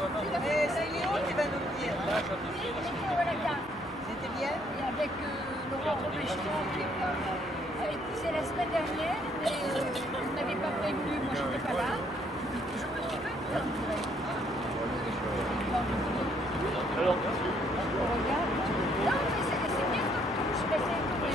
C'est Léo qui va nous le dire. C'était bien? Et avec Laurent Robeston, c'est la semaine dernière, mais vous n'avez pas prévenu, moi je n'étais pas là. Je me suis fait tout en direct. Alors, On regarde. Non, mais c'est bien comme tout, je suis assez étonnée.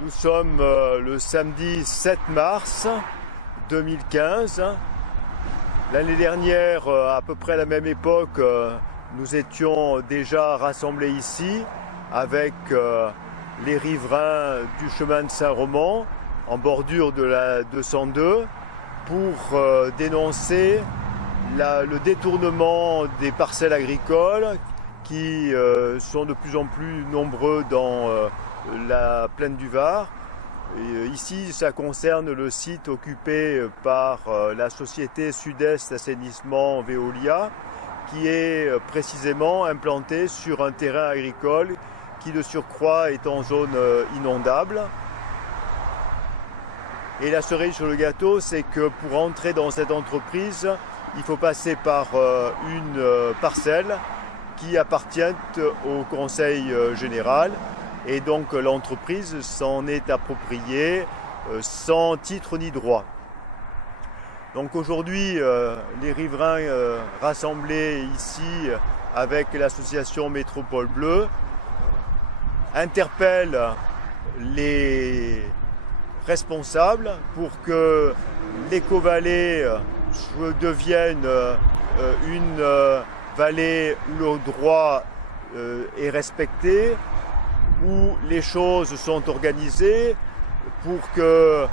Nous sommes le samedi 7 mars 2015. L'année dernière, à peu près à la même époque, nous étions déjà rassemblés ici avec les riverains du chemin de Saint-Romand en bordure de la 202 pour dénoncer le détournement des parcelles agricoles qui sont de plus en plus nombreux dans la plaine du Var. Et ici, ça concerne le site occupé par la société Sud-Est Assainissement Veolia, qui est précisément implanté sur un terrain agricole qui de surcroît est en zone inondable. Et la cerise sur le gâteau, c'est que pour entrer dans cette entreprise, il faut passer par une parcelle qui appartient au Conseil général. Et donc l'entreprise s'en est appropriée sans titre ni droit. Donc aujourd'hui, les riverains rassemblés ici avec l'association Métropole Bleue interpellent les responsables pour que l'Éco-Vallée devienne une vallée où le droit est respecté, où les choses sont organisées pour que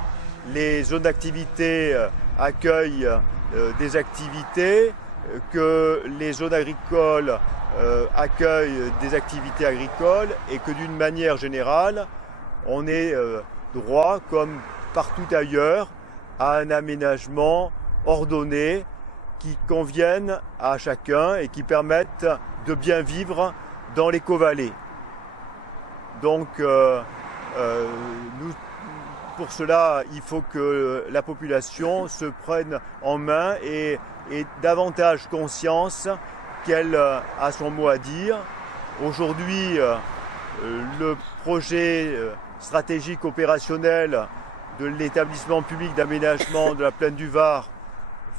les zones d'activité accueillent des activités, que les zones agricoles accueillent des activités agricoles et que d'une manière générale, on ait droit, comme partout ailleurs, à un aménagement ordonné qui convienne à chacun et qui permette de bien vivre dans l'éco-vallée. Donc, pour cela, il faut que la population se prenne en main et ait davantage conscience qu'elle a son mot à dire. Aujourd'hui, le projet stratégique opérationnel de l'établissement public d'aménagement de la plaine du Var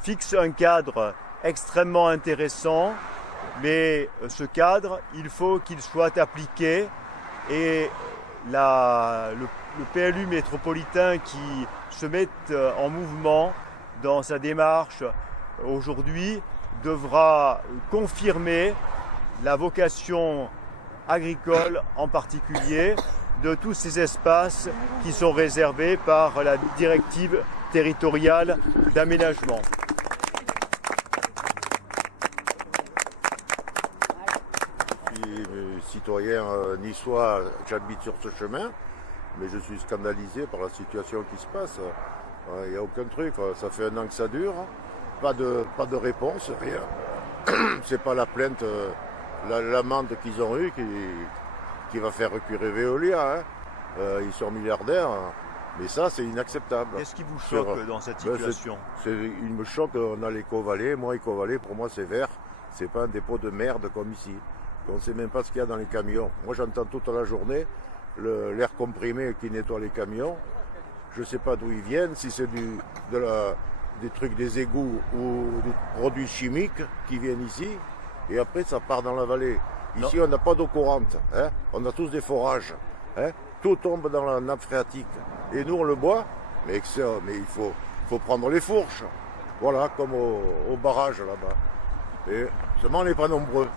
fixe un cadre extrêmement intéressant, mais ce cadre, il faut qu'il soit appliqué. Et le PLU métropolitain qui se met en mouvement dans sa démarche aujourd'hui devra confirmer la vocation agricole en particulier de tous ces espaces qui sont réservés par la directive territoriale d'aménagement. Citoyen niçois, j'habite sur ce chemin, mais je suis scandalisé par la situation qui se passe. Il n'y a aucun truc, ça fait 1 an que ça dure, pas de réponse, rien. C'est pas la plainte, l'amende qu'ils ont eue qui va faire reculer Veolia. Ils sont milliardaires, mais ça c'est inacceptable. Qu'est-ce qui vous choque dans cette situation? Il me choque, on a l'Éco-Vallée, moi Éco-Vallée pour moi c'est vert, c'est pas un dépôt de merde comme ici. On ne sait même pas ce qu'il y a dans les camions. Moi j'entends toute la journée l'air comprimé qui nettoie les camions. Je ne sais pas d'où ils viennent, si c'est des trucs des égouts ou des produits chimiques qui viennent ici. Et après ça part dans la vallée. Ici on n'a pas d'eau courante, hein. On a tous des forages. Hein. Tout tombe dans la nappe phréatique. Et nous on le boit, mais il faut prendre les fourches. Voilà, comme au barrage là-bas. Et seulement on n'est pas nombreux.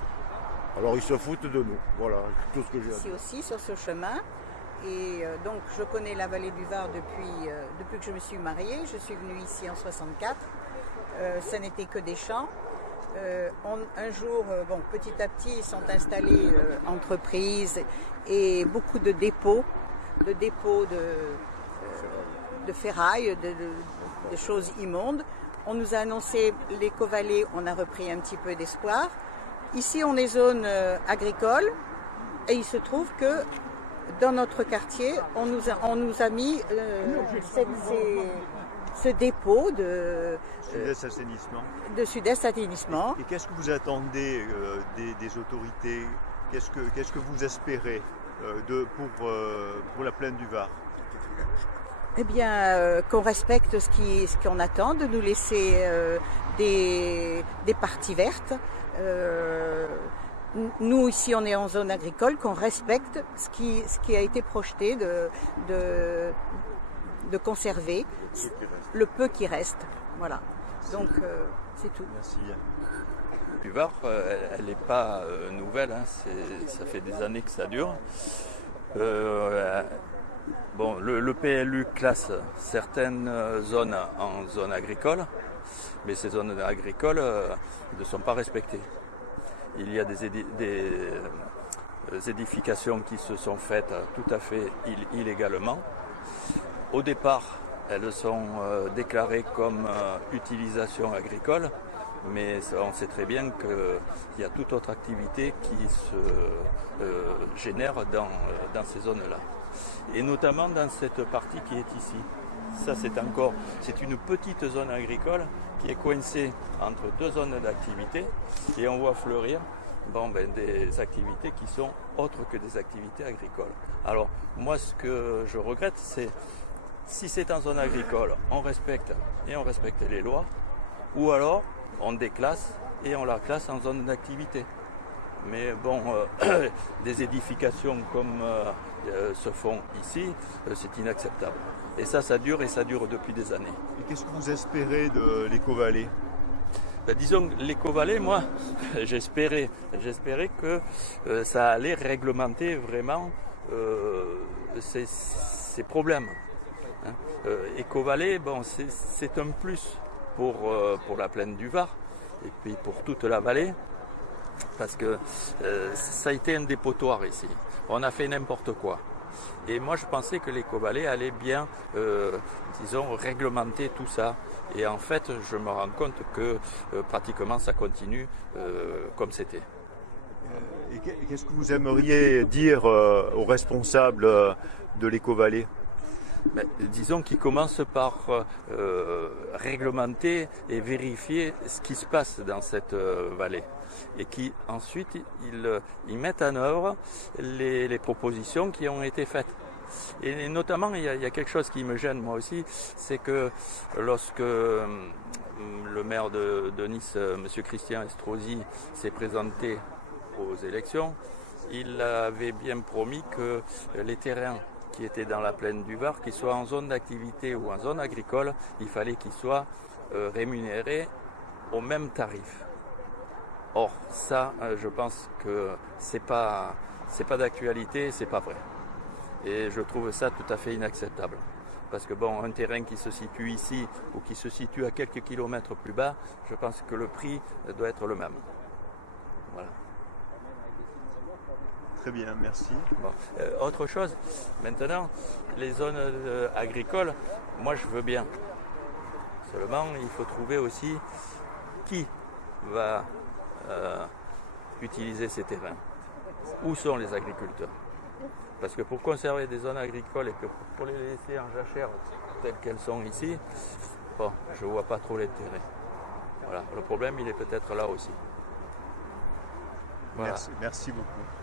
Alors ils se foutent de nous, voilà, tout ce que j'ai à dire. Ici aussi sur ce chemin, et donc je connais la vallée du Var depuis que je me suis mariée. Je suis venue ici en 64, ça n'était que des champs. Un jour, petit à petit, sont installées entreprises et beaucoup de dépôts de ferraille, de choses immondes. On nous a annoncé l'éco-vallée, on a repris un petit peu d'espoir. Ici, on est zone agricole et il se trouve que dans notre quartier, on nous a mis ce dépôt de Sud-Est Assainissement. Et qu'est-ce que vous attendez des autorités? Qu'est-ce que vous espérez pour la plaine du Var? Eh bien, qu'on respecte ce qu'on attend, de nous laisser des parties vertes. Nous, ici, on est en zone agricole, qu'on respecte ce qui a été projeté de conserver le peu qui reste. Voilà. Donc, c'est tout. Merci. Du Var, elle n'est pas nouvelle, hein. Ça fait des années que ça dure. Le PLU classe certaines zones en zones agricoles, mais ces zones agricoles ne sont pas respectées. Il y a des édifications qui se sont faites tout à fait illégalement. Au départ, elles sont déclarées comme utilisation agricole, mais on sait très bien qu'il y a toute autre activité qui se génère dans ces zones-là. Et notamment dans cette partie qui est ici. Ça, c'est une petite zone agricole qui est coincée entre deux zones d'activité et on voit fleurir des activités qui sont autres que des activités agricoles. Alors moi, ce que je regrette, c'est si c'est en zone agricole, on respecte les lois, ou alors on déclasse et on la classe en zone d'activité. Mais des édifications comme se font ici, c'est inacceptable. Et ça dure depuis des années. Et qu'est-ce que vous espérez de l'éco-vallée? Disons, l'éco-vallée, moi, j'espérais que ça allait réglementer vraiment ces problèmes. Hein. Éco-vallée, c'est un plus pour la plaine du Var et puis pour toute la vallée. Parce que ça a été un dépotoir ici. On a fait n'importe quoi. Et moi, je pensais que l'éco-vallée allait bien, réglementer tout ça. Et en fait, je me rends compte que pratiquement ça continue comme c'était. Et qu'est-ce que vous aimeriez dire aux responsables de l'éco-vallée? Disons qu'ils commencent par réglementer et vérifier ce qui se passe dans cette vallée. Et qui ensuite ils mettent en œuvre les propositions qui ont été faites. Et notamment, il y a quelque chose qui me gêne moi aussi, c'est que lorsque le maire de Nice, M. Christian Estrosi, s'est présenté aux élections, il avait bien promis que les terrains qui étaient dans la plaine du Var, qu'ils soient en zone d'activité ou en zone agricole, il fallait qu'ils soient rémunérés au même tarif. Or, ça, je pense que c'est pas d'actualité, c'est pas vrai. Et je trouve ça tout à fait inacceptable. Parce que un terrain qui se situe ici ou qui se situe à quelques kilomètres plus bas, je pense que le prix doit être le même. Voilà. Très bien, merci. Autre chose, maintenant, les zones agricoles, moi je veux bien. Seulement, il faut trouver aussi qui va utiliser ces terrains. Où sont les agriculteurs? Parce que pour conserver des zones agricoles et que pour les laisser en jachère telles qu'elles sont ici, je ne vois pas trop l'intérêt. Voilà. Le problème, il est peut-être là aussi. Voilà. Merci beaucoup.